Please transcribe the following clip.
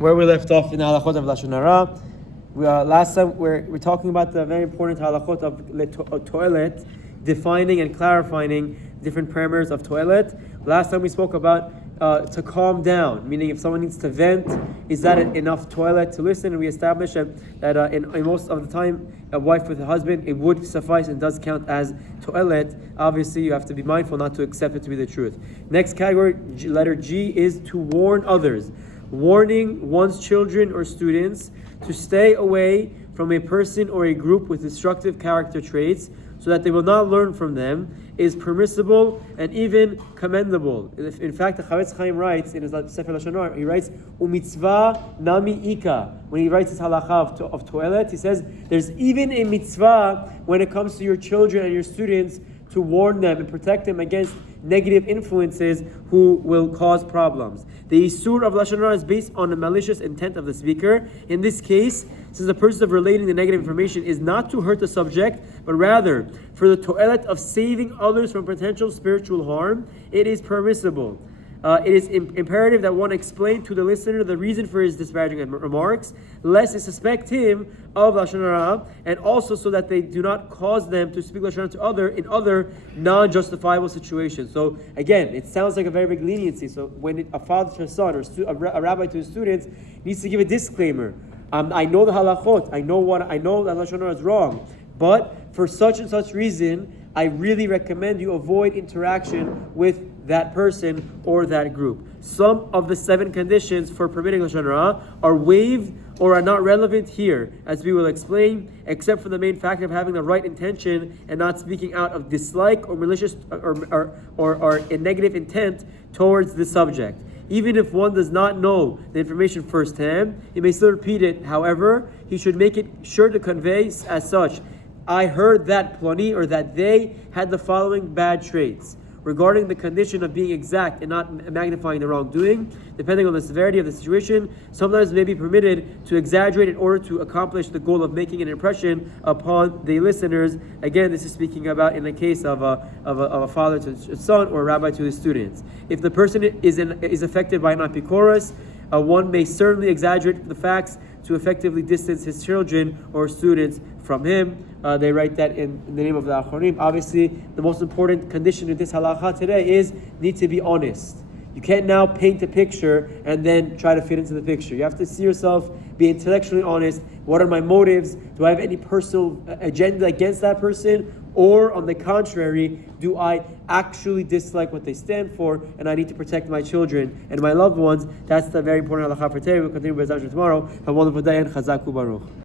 where we left off in the Halachot of Lashon Hara. Last time we're talking about the very important Halachot of Toelet, defining and clarifying different parameters of Toelet. Last time we spoke about to calm down, meaning if someone needs to vent, is that enough Toelet to listen? And we established that in most of the time, a wife with a husband, it would suffice and does count as Toelet. Obviously, you have to be mindful not to accept it to be the truth. Next category, letter G, is to warn others. Warning one's children or students to stay away from a person or a group with destructive character traits so that they will not learn from them is permissible and even commendable. In fact, the Chafetz Chaim writes in his Sefer Lashon Hara, he writes, umitzvah nami ika. When he writes his halacha of Toelet, he says, there's even a mitzvah when it comes to your children and your students to warn them and protect them against negative influences who will cause problems. The Isur of Lashon Hara is based on the malicious intent of the speaker. In this case, since the purpose of relating the negative information is not to hurt the subject, but rather for the Toelet of saving others from potential spiritual harm, it is permissible. It is imperative that one explain to the listener the reason for his disparaging remarks, lest they suspect him of Lashon Hara, and also so that they do not cause them to speak Lashon Hara in other non-justifiable situations. So again, it sounds like a very big leniency. So when a father to a son or a rabbi to his students needs to give a disclaimer. I know the halachot. I know that Lashon Hara is wrong, but for such and such reason, I really recommend you avoid interaction with that person or that group. Some of the 7 conditions for permitting Lashon Hara are waived or are not relevant here, as we will explain, except for the main factor of having the right intention and not speaking out of dislike or malicious or a negative intent towards the subject. Even if one does not know the information firsthand, he may still repeat it. However, he should make it sure to convey as such, I heard that Plani or that they had the following bad traits. Regarding the condition of being exact and not magnifying the wrongdoing, depending on the severity of the situation, sometimes it may be permitted to exaggerate in order to accomplish the goal of making an impression upon the listeners. Again, this is speaking about in the case of a father to his son or a rabbi to his students. If the person is affected by an apikoros, one may certainly exaggerate the facts to effectively distance his children or students from him. They write that in the name of the Acharonim. Obviously, the most important condition of this halacha today is need to be honest. You can't now paint a picture and then try to fit into the picture. You have to see yourself, be intellectually honest. What are my motives? Do I have any personal agenda against that person? Or on the contrary, do I actually dislike what they stand for and I need to protect my children and my loved ones? That's the very important halacha for today. We'll continue with tomorrow. Have a wonderful day and Chazaku Baruch.